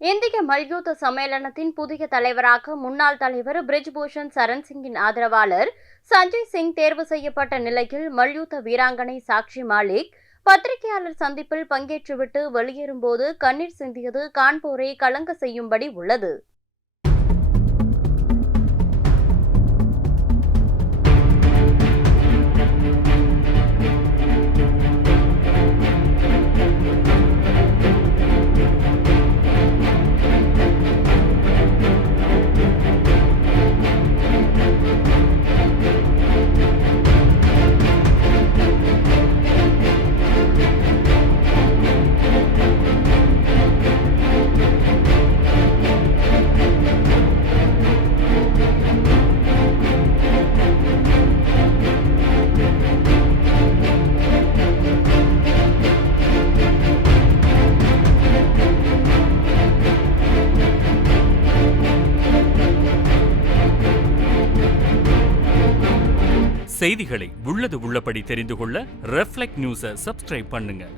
இந்திய மல்யுத்த சம்மேளனத்தின் புதிய தலைவராக முன்னாள் தலைவர் பிரிஜ்பூஷன் சரண் சிங்கின் ஆதரவாளர் சஞ்சய் சிங் தேர்வு செய்யப்பட்ட நிலையில் மல்யுத்த வீராங்கனை சாக்ஷி மாலிக் பத்திரிகையாளர் சந்திப்பில் பங்கேற்றுவிட்டு வெளியேறும்போது கண்ணீர் சிந்தியது காண்போரை கலங்க செய்யும்படி உள்ளது. செய்திகளை உள்ளது உள்ளபடி தெரிந்து கொள்ள ரெஃப்ளெக்ட் நியூஸை சப்ஸ்கிரைப் பண்ணுங்க.